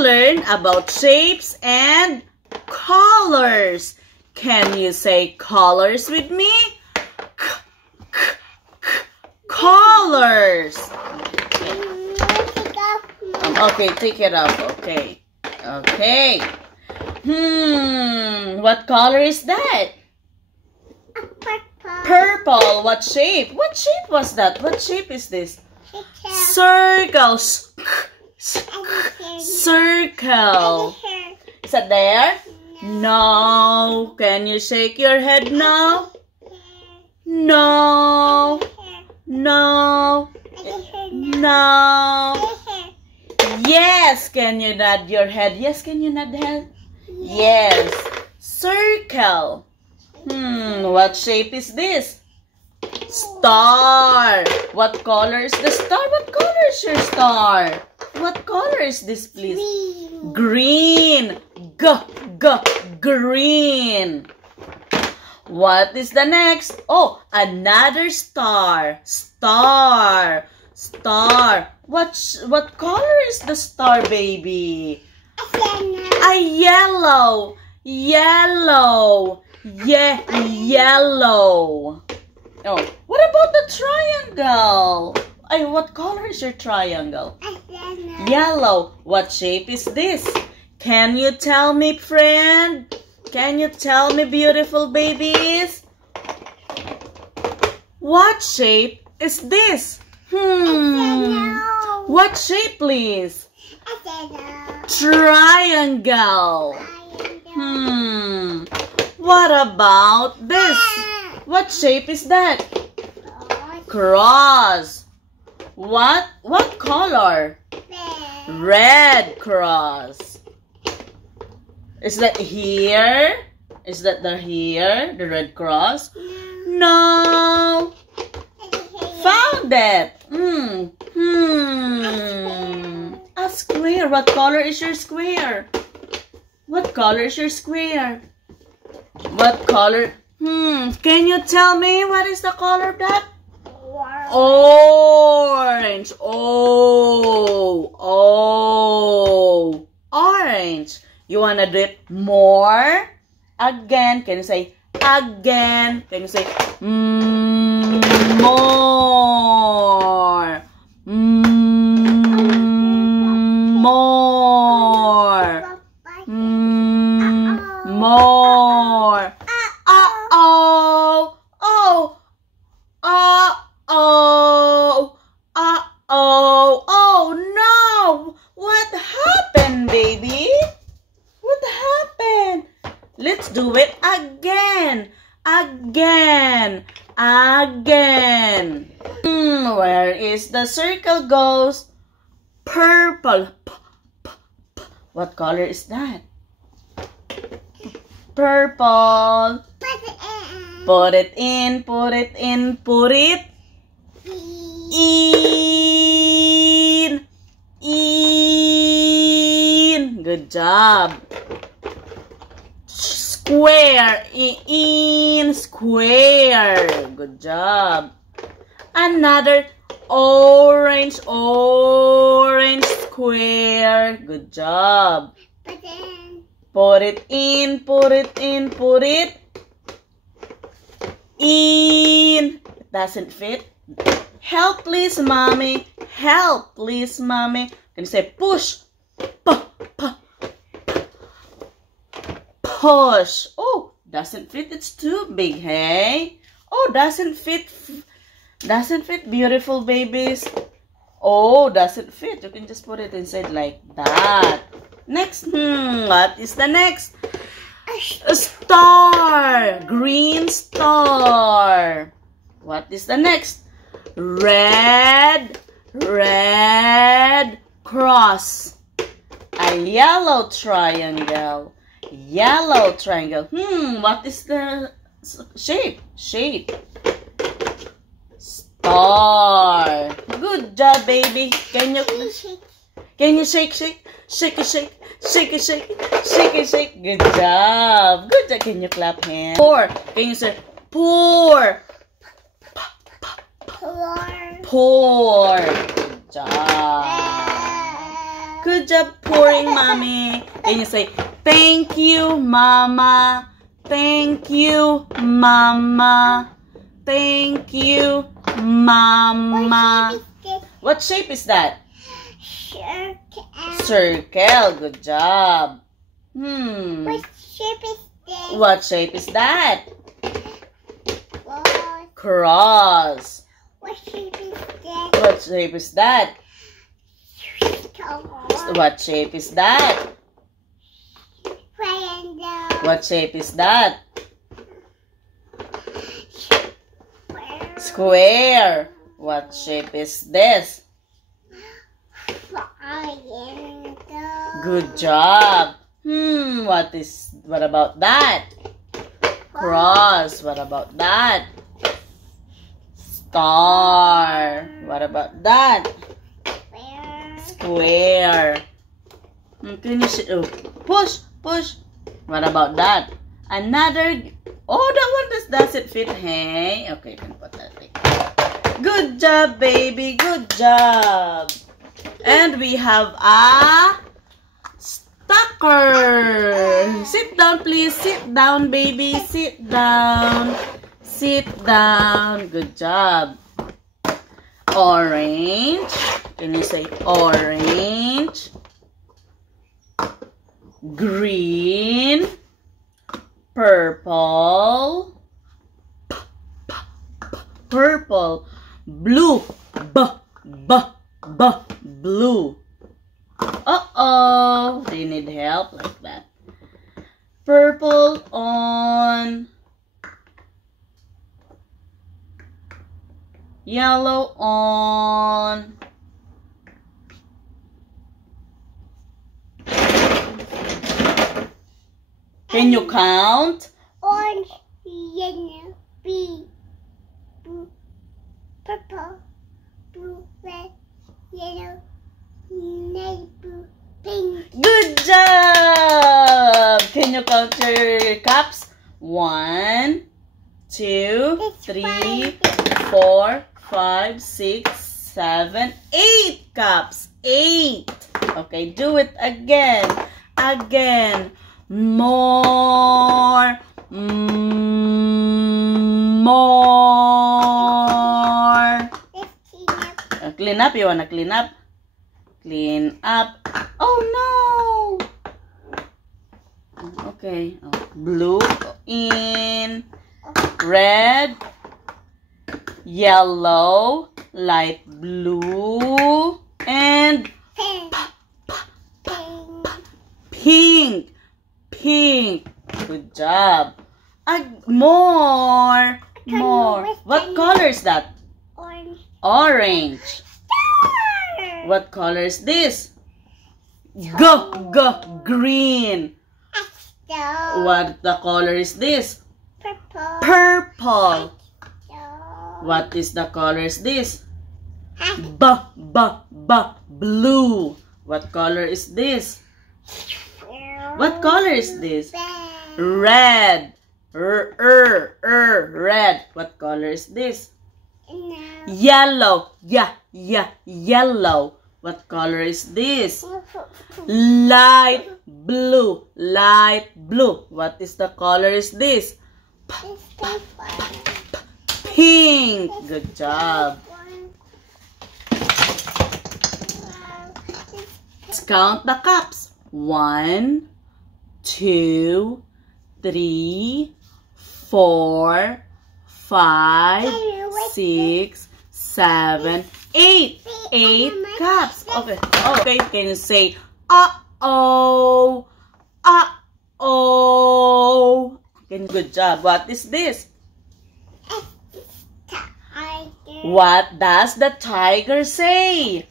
learn about shapes and colors. Can you say colors with me? Colors. Okay, take it off. Okay. Okay. What color is that? Purple. What shape? What shape was that? What shape is this? Circles. Circle. Is that there? No. Can you shake your head now? No. No. No. Yes. Can you nod your head? Yes. Can you nod the head? Yes. Circle. What shape is this? Star. What color is the star? What color is your star? What color is this, please? Green. Green. What is the next? Oh, another star. Star. Star. What color is the star, baby? A yellow. Yellow. Yeah, yellow. Oh, what about the triangle? What color is your triangle? Yellow. What shape is this? Can you tell me, friend? Can you tell me, beautiful babies? What shape is this? What shape, please? Triangle. What about this? What shape is that? Cross. What color? Red cross. Is that here? Is that here? The red cross? No. Found it. A square. What color is your square? What color is your square? What color? Can you tell me what is the color of that? Orange. Oh. Orange. You wanna do it more? Again. Can you say again? Can you say more? More. More. Oh no! What happened, baby? What happened? Let's do it again. Again. Where is the circle goes? Purple. What color is that? Purple. Put it in. Put it in. Good job. Square. In. Square. Good job. Another orange square. Good job. Put it in. In. It doesn't fit. Help, please, mommy. Help, please, mommy. Can you say push? Push. Oh, doesn't fit. It's too big, hey? Oh, doesn't fit. Doesn't fit, beautiful babies. Oh, doesn't fit. You can just put it inside like that. Next, what is the next? A star. Green star. What is the next? Red cross. A yellow triangle. Yellow triangle. What is the shape? Star. Good job, baby. Can you shake? Shake it. Good job. Can you clap hands? Pour. Can you say pour? Pour. Good job. Good job pouring, mommy. Can you say, thank you, mama. Thank you, mama. Thank you, mama. What shape is that? Circle. Good job. What shape is this? What shape is that? Cross. What shape is this? What shape is that? What shape is that? Triangle. What shape is that? Square. What shape is this? Triangle. Good job. What about that? Cross. What about that? Star. What about that? Square. Can you push, push. What about that? Another. Oh, that one doesn't fit. Hey. Okay, you can put that thing. Good job, baby. Good job. And we have a stacker. Sit down, please. Sit down, baby. Sit down. Sit down. Good job. Orange. Can you say orange? Green. Purple. Purple. Blue. Blue. Uh-oh. Do you need help like that? Purple on. Yellow on. Can you count? Orange, yellow, blue, purple, blue, red, yellow, navy blue, pink. Good job! Can you count your cups? 1, 2, 3, 4, 5, 6, 7, 8 cups. 8. Okay, do it again. Again. More. More. Let's clean up. Clean up. You wanna clean up? Clean up. Oh no. Okay. Blue in. Red. Yellow. Light blue. And Pink. pink. Pink. Good job. More. More. What color is that? Orange. Orange. Star. What color is this? Green. Star. What the color is this? Purple. Purple. Star. What is the color is this? Blue. What color is this? What color is this? Red. Red. What color is this? Yellow. Yellow. What color is this? Light blue. Light blue. What is the color is this? Pink. Good job. Let's count the cups. 1, 2, 3, 4, 5, 6, 7, 8. 8 cups. Okay. Okay. Can you say uh-oh? Uh-oh. Good job. What is this? What does the tiger say?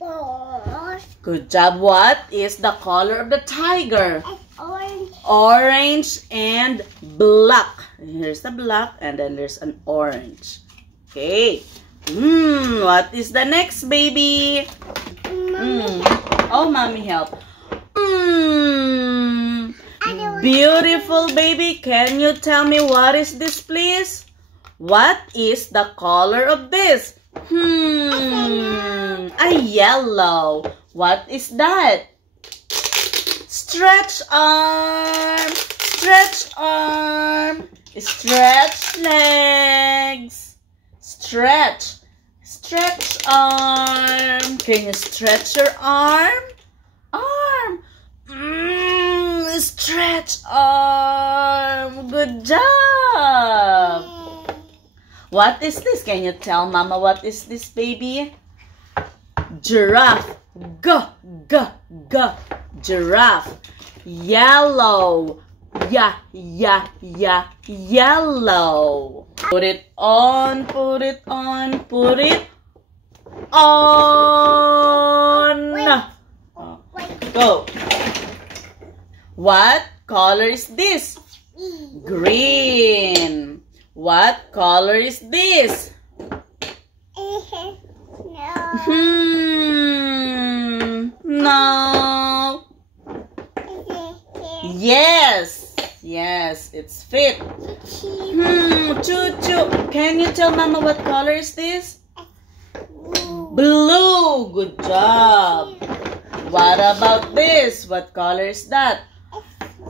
Good job. What is the color of the tiger? Orange. Orange and black. Here's the black and then there's an orange. Okay. What is the next, baby? Oh, mommy, help. Beautiful, baby. Can you tell me what is this, please? What is the color of this? A yellow. What is that? Stretch arm. Stretch arm. Stretch legs. Stretch. Stretch arm. Can you stretch your arm? Arm. Stretch arm. Good job. What is this? Can you tell Mama what is this, baby? Giraffe. G. Giraffe. Yellow. Yellow. Put it on. Put it on. Put it on. Go. What color is this? Green. What color is this? No. Yes. Yes, it's fit. Choo-choo. Can you tell Mama what color is this? Blue. Good job. What about this? What color is that?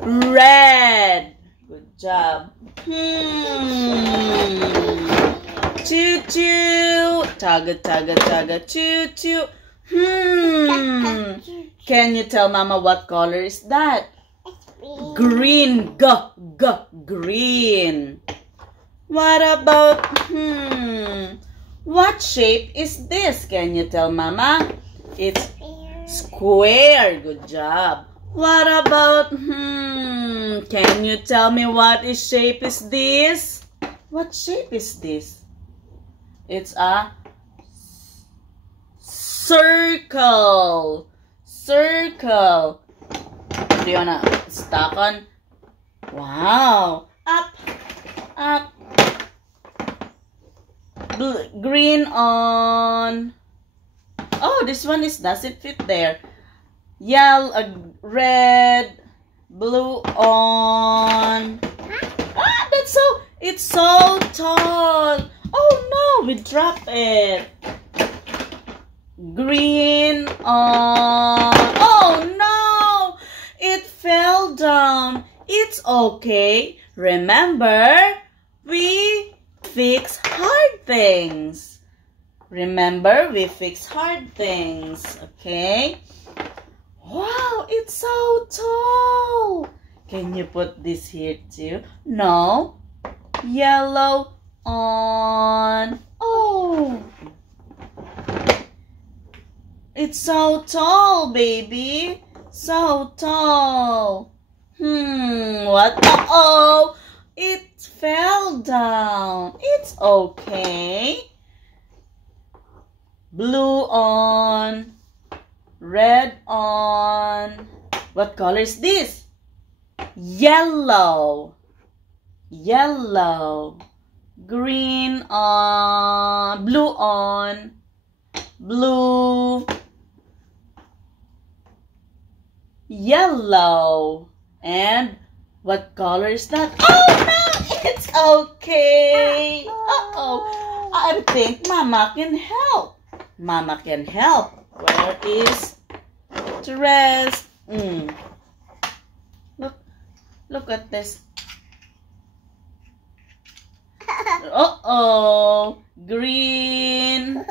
Red. Good job. Choo-choo. Taga. Choo-choo. Can you tell Mama what color is that? Green. Green. What about, what shape is this? Can you tell Mama? It's square. Good job. What about, can you tell me what shape is this? What shape is this? It's a circle. Circle. Do you wanna stop on? Wow. Up. Green on. Oh, this one doesn't fit there. Yellow, red, blue on. It's so tall. Oh no, we dropped it. Green on. Oh no, it fell down. It's okay. Remember, we fix hard things. Remember, we fix hard things. Okay? Wow, it's so tall. Can you put this here too? No. Yellow on. Oh. It's so tall, baby. So tall. What? Uh-oh. It fell down. It's okay. Blue on. Red on. What color is this? Yellow. Yellow. Green on. Blue on. Blue. Yellow. And what color is that? Oh no! It's okay. Uh-oh. I think Mama can help. Mama can help. Where is the rest? Look at this. Uh-oh. Green.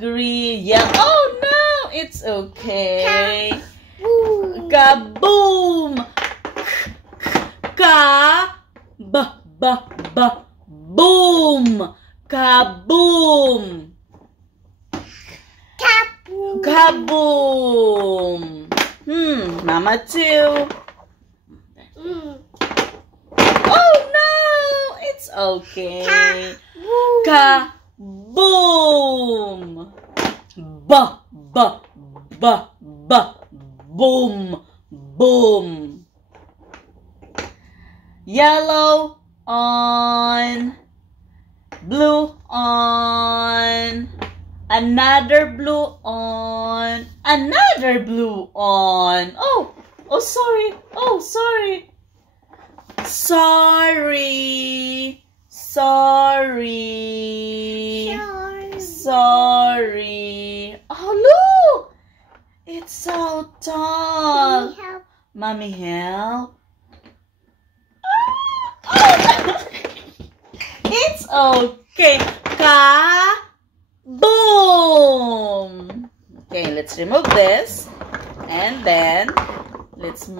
Yeah. Oh no! It's okay. Kaboom! Boom! Kaboom! Kaboom! Mama too. Oh no! It's okay. Kaboom! Boom! Yellow on. Blue on. Another blue on. Another blue on. Oh, sorry. Oh, sorry. Sorry. Oh, look. It's so tall. Mommy, help. Oh, it's okay. Boom. Okay, let's remove this. And then, let's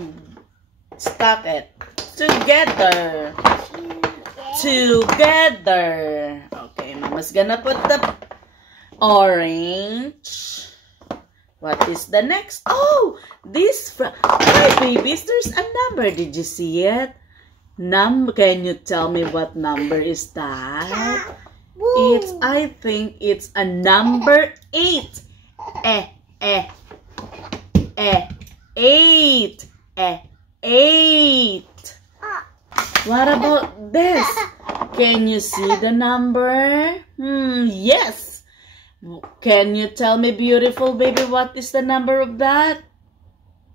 stack it together. Together. Okay, Mama's gonna put the orange. What is the next? Oh, this. Hi, babies. There's a number. Did you see it? Can you tell me what number is that? I think it's a number 8. 8. 8. What about this? Can you see the number? Yes. Can you tell me, beautiful baby, what is the number of that?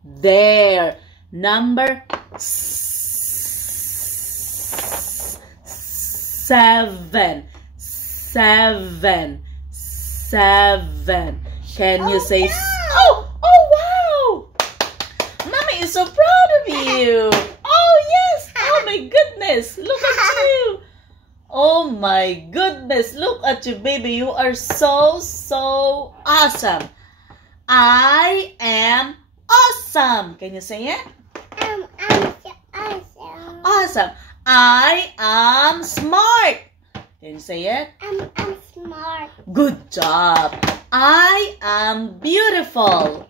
There. Number 7. 7. 7. Can you say... Oh, wow! Mommy is so proud of you. Oh, yes. Oh, my goodness. Look at you. Oh, my goodness. Look at you, baby. You are so awesome. I am awesome. Can you say it? Awesome. Awesome. I am smart. Can you say it? I'm smart. Good job. I am beautiful.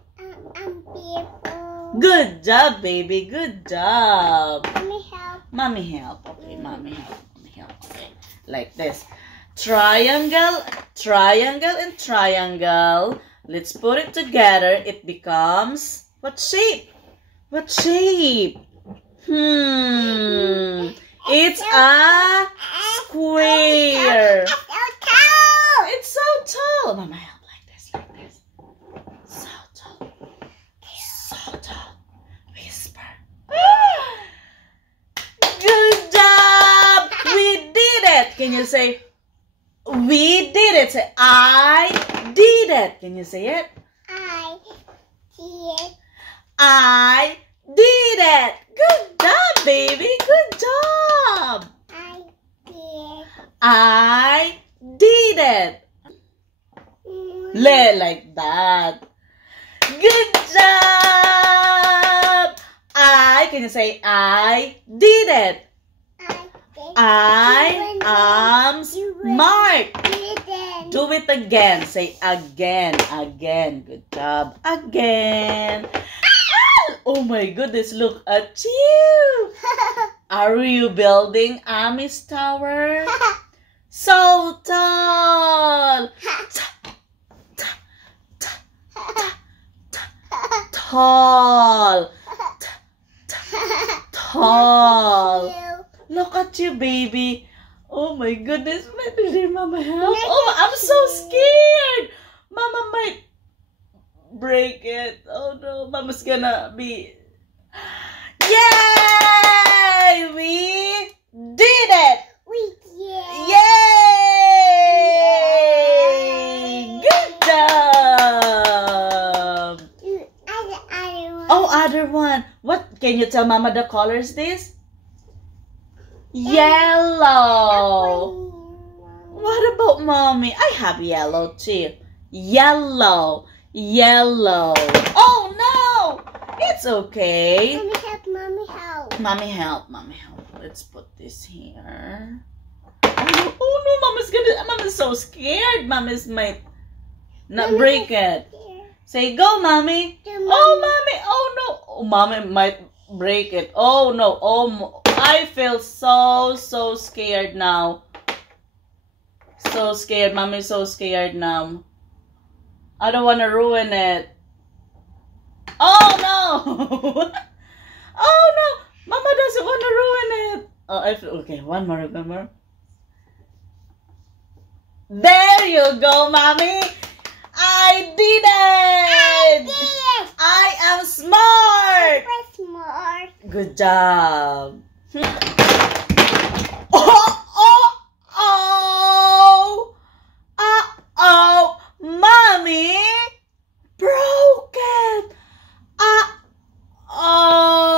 I'm beautiful. Good job, baby. Good job. Mommy help. Mommy help. Okay, mommy help. Mommy help. Okay, like this. Triangle, triangle, and triangle. Let's put it together. It becomes what shape? What shape? It's a square. It's so tall. Mama, help like this, like this. So tall. So tall. Whisper. Good job. We did it. Can you say, we did it? Say, I did it. Can you say it? I did. I did it. Good job, baby. Good job. I did it. Like that. Good job. Can you say I did it? I am smart. Do it again. Say again. Again. Good job. Again. Oh my goodness, look at you. Are you building Ami's tower? So tall. Tall. Tall. Look at you, baby. Oh my goodness. Did Mama help? Oh, I'm so scared. Mama might break it. Oh no, Mama's gonna be... Yay! We did it! We did. Yay! Good job! Oh, other one. What? Can you tell Mama the colors this? Yellow. What about Mommy? I have yellow too. Yellow. Yellow. Oh no! It's okay. Mommy help, mommy help. Mommy help, mommy help. Let's put this here. Oh no, Mama's so scared. Mama's might not break it. Say go, Mommy. Oh, Mommy. Oh no. Oh, Mommy might break it. Oh no. Oh, I feel so scared now. So scared. Mommy's so scared now. I don't want to ruin it. Oh no! Oh no! Mama doesn't want to ruin it. Oh, I feel okay. One more. There you go, Mommy. I did it. I am smart. Smart. Good job. Oh, Mommy broke it. Oh.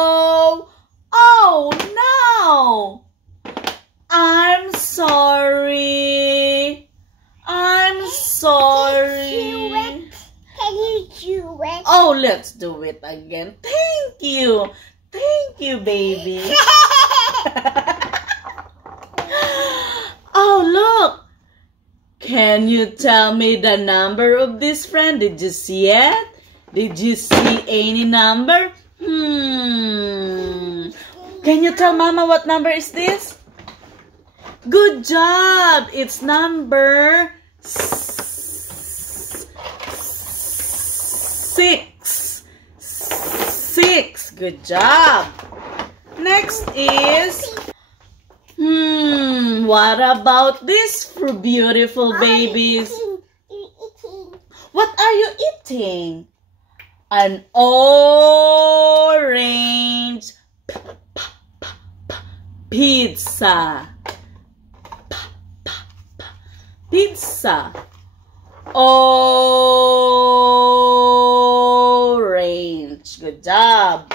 it again. Thank you. Thank you, baby. Oh, look. Can you tell me the number of this friend? Did you see it? Did you see any number? Can you tell Mama what number is this? Good job. It's number 6. 6. Good job. Next is, what about this for beautiful babies? What are you eating? An orange pizza. Pizza. Orange. Good job.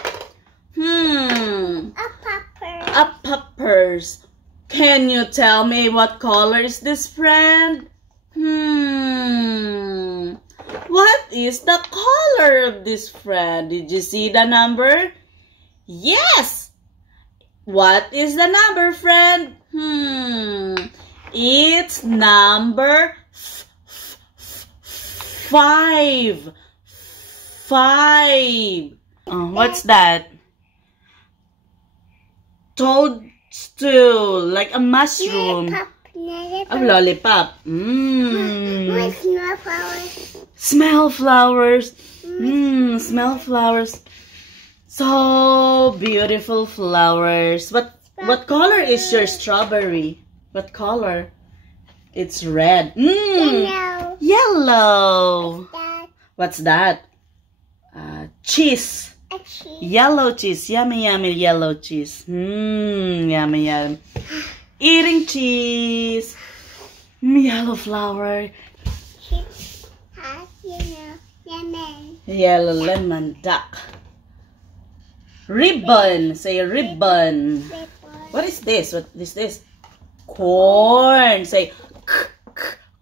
Peppers. Can you tell me what color is this, friend? What is the color of this friend? Did you see the number? Yes. What is the number, friend? It's number 5. 5. What's that? Toadstool, like a mushroom. A lollipop. Smell flowers. Smell flowers. Smell flowers. So beautiful flowers. What color is your strawberry? What color? It's red. Yellow. Yellow. What's that? What's that? Cheese. A cheese. Yellow cheese. Yummy, yummy yellow cheese. Yummy, yummy. Eating cheese. Yellow flower. Cheese has, lemon. Yellow lemon duck. Ribbon. Say ribbon. What is this? What is this? Corn. Say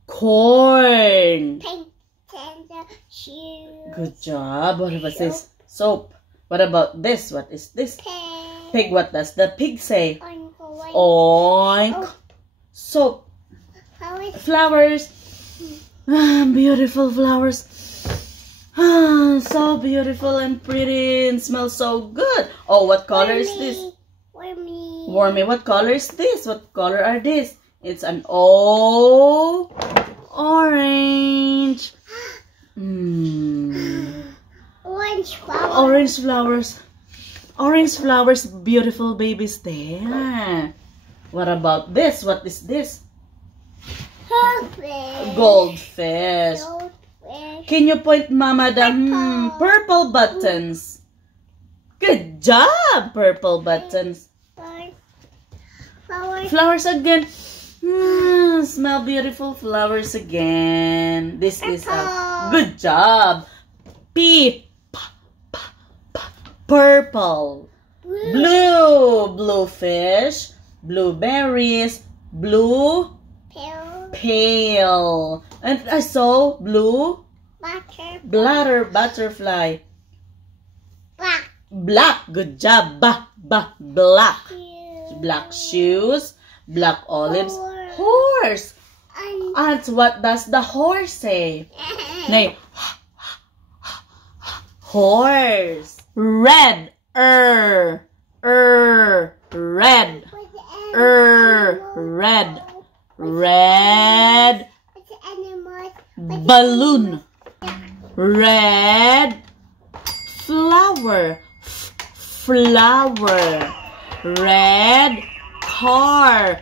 corn. Pink tender shoes. Good job. What about this? Soap. What about this? What is this? Pig. What does the pig say? Oink. Soap. Flowers. Beautiful flowers. So beautiful and pretty and smells so good. Oh, what color is this? Wormy. Wormy. What color is this? What color are these? It's an orange. Orange flowers. Orange flowers. Orange flowers. Beautiful babies there. What about this? What is this? Goldfish. Goldfish. Can you point Mama the purple buttons? Good job, purple buttons. Flowers. Flowers again. Smell beautiful flowers again. This is a good job. Purple. Blue fish. Blueberries. Blue. Pale. And I saw blue. Butterfly. Black. Good job. Black. Black shoes. Black olives. Horse. And what does the horse say? Nay. Horse. Red. Red. Red. Red. Balloon. Red. Flower. Red. Car.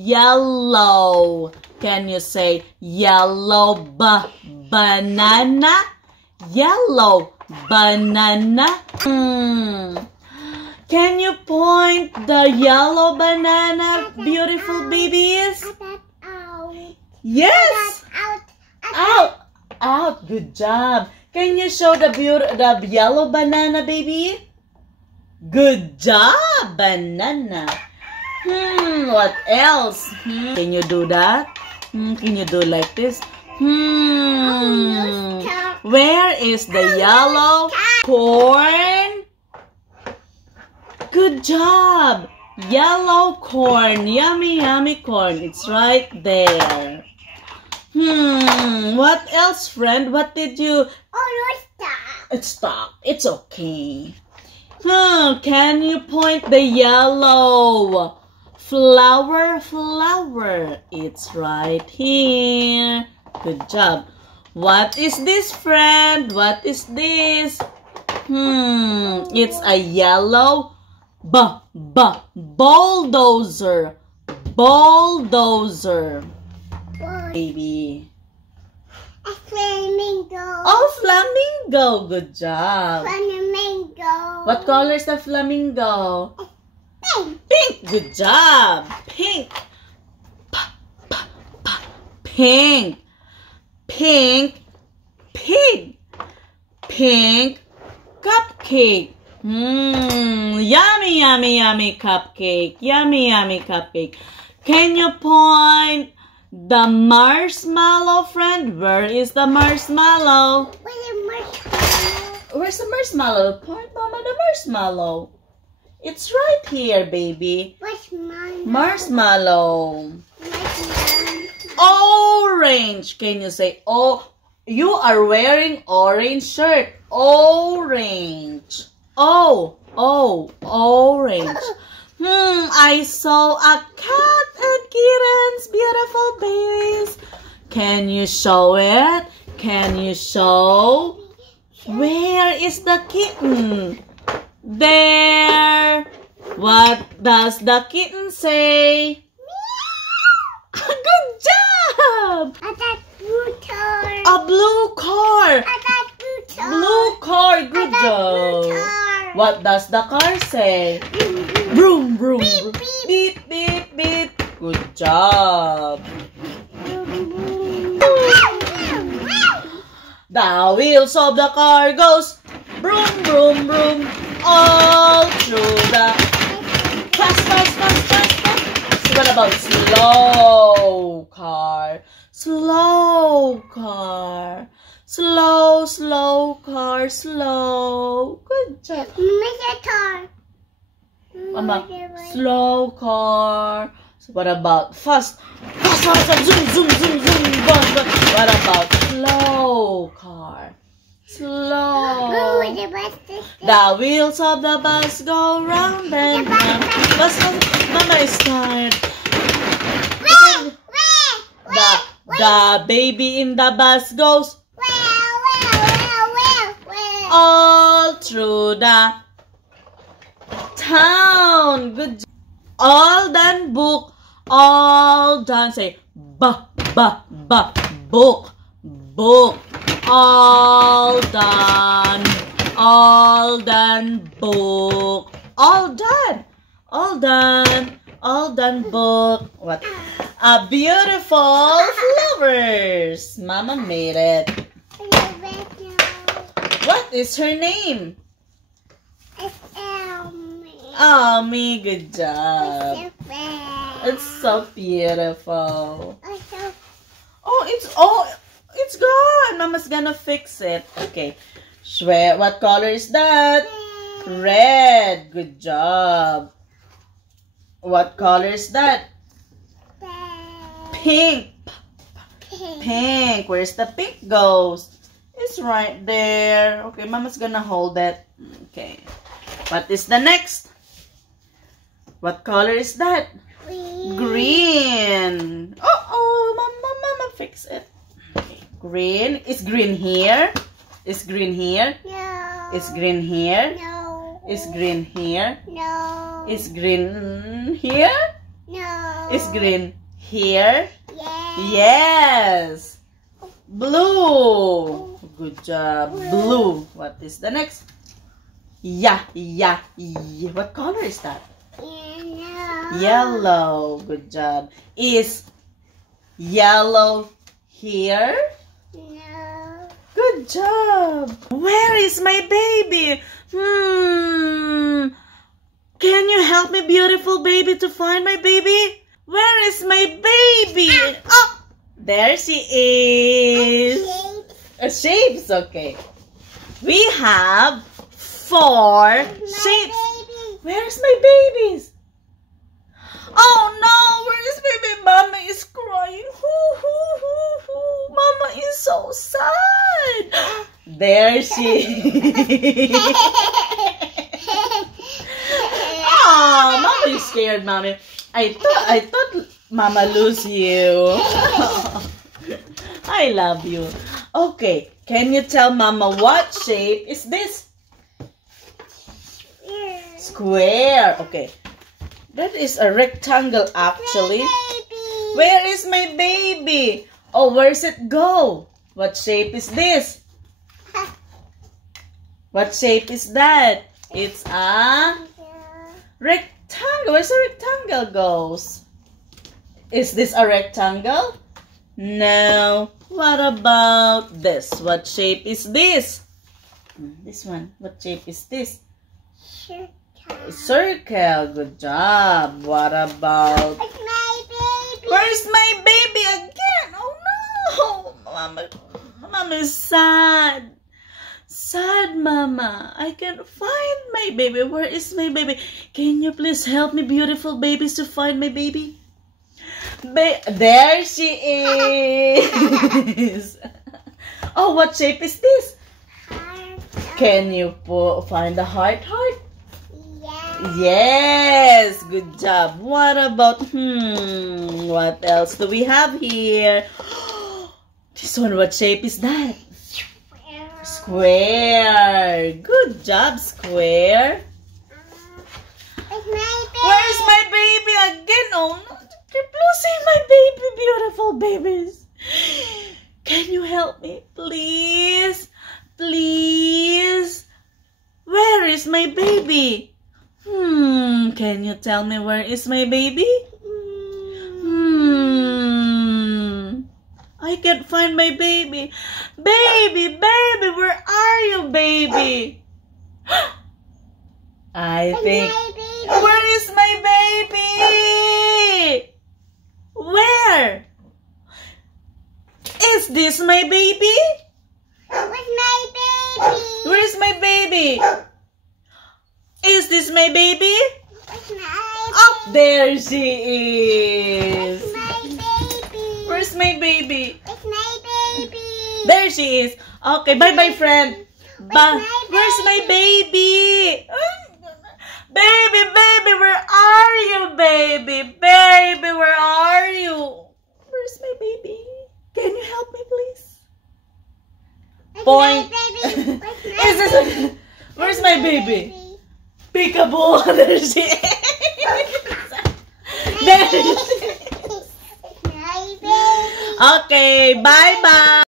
Yellow. Can you say yellow banana? Yellow banana. Can you point the yellow banana, beautiful babies? Yes. Out. Good job. Can you show the yellow banana, baby? Good job, banana. What else? Can you do that? Can you do like this? Where is the yellow corn? Good job. Yellow corn. Yummy, yummy corn. It's right there. What else, friend? What did you... Stop. It's okay. Can you point the yellow flower? It's right here. Good job. What is this, friend? What is this? It's a yellow bulldozer. Baby. A flamingo. Oh, flamingo. Good job. Flamingo. What color is the flamingo? Pink. Pink. Good job. Pink. Pink. Pink. Pig. Pink. Cupcake. Yummy, yummy, yummy cupcake. Yummy, yummy cupcake. Can you point the marshmallow, friend? Where is the marshmallow? Where's the marshmallow? Point, Mama, the marshmallow. It's right here, baby. Marshmallow. Orange. Can you say, oh, you are wearing orange shirt. Orange. Orange. I saw a cat and kittens, beautiful babies. Can you show it? Can you show? Where is the kitten? There. What does the kitten say? Good job! A blue car. Blue car. Good job. What does the car say? Vroom, vroom, vroom. Beep, beep, beep. Good job. The wheels of the car goes broom, broom, broom all through the fast. What about slow car? Slow car. Slow car. Slow. Good job. Mama, slow car. So what about fast? Zoom. Bus. What about slow car? Slow. The wheels of the bus go round and round. Bus. Mama is tired. The baby in the bus goes all through the town. Good job. All done, book. All done. Say book. All done. Book. All done, book. What? A beautiful flowers. Mama made it. What is her name? Almi, good job. It's so beautiful. It's gone. Mama's gonna fix it. Okay. Swear, what color is that? Red. Good job. What color is that? Pink. Pink. Where's the pink goes? It's right there. Okay, Mama's gonna hold it. Okay. What is the next? What color is that? Green. Mama fix it. Okay. Green. Is green here? Is green here? No. Is green here? No. Is green here? No. Is green here? No. Is green here? Yes. Yes. Blue. Good job. Blue. What is the next? Yeah. What color is that? Yellow. Yellow. Good job. Is yellow here? No. Good job. Where is my baby? Can you help me, beautiful baby, to find my baby? Where is my baby? Oh, there she is. Shapes, okay. We have 4 shapes. Where's my babies? Oh no, where is baby? Mama is crying. Mama is so sad. There she is. Oh, Mama is scared, Mommy. I thought Mama lose you. I love you. Okay, can you tell Mama what shape is this? Square. Okay. That is a rectangle actually. Where is my baby? Oh, where's it go? What shape is this? What shape is that? It's a rectangle. Where's the rectangle goes? Is this a rectangle? No. What about this? What shape is this? This one. What shape is this? Circle. Good job. What about... Where's my baby again? Oh no. Mama is sad. Sad, Mama. I can't find my baby. Where is my baby? Can you please help me, beautiful babies, to find my baby? There she is. Oh, what shape is this? Can you find the heart? Yes, good job. What about, what else do we have here? This one, what shape is that? Square. Good job, square. Where's my baby again? Oh no, keep losing my baby, beautiful babies. Can you help me, please? Please. Where is my baby? Can you tell me where is my baby? I can't find my baby. Baby, where are you, baby? I think... Where is my baby? Where? Is this my baby? Where's my baby? Is this my baby? Oh, there she is. Where's my baby? There she is. Okay, bye-bye, friend. Where's my baby? Baby, where are you, baby? Baby, where are you? Where's my baby? Can you help me, please? Point. Is this? Where's my baby? Peekaboo. There she is. There she is. Okay, bye-bye.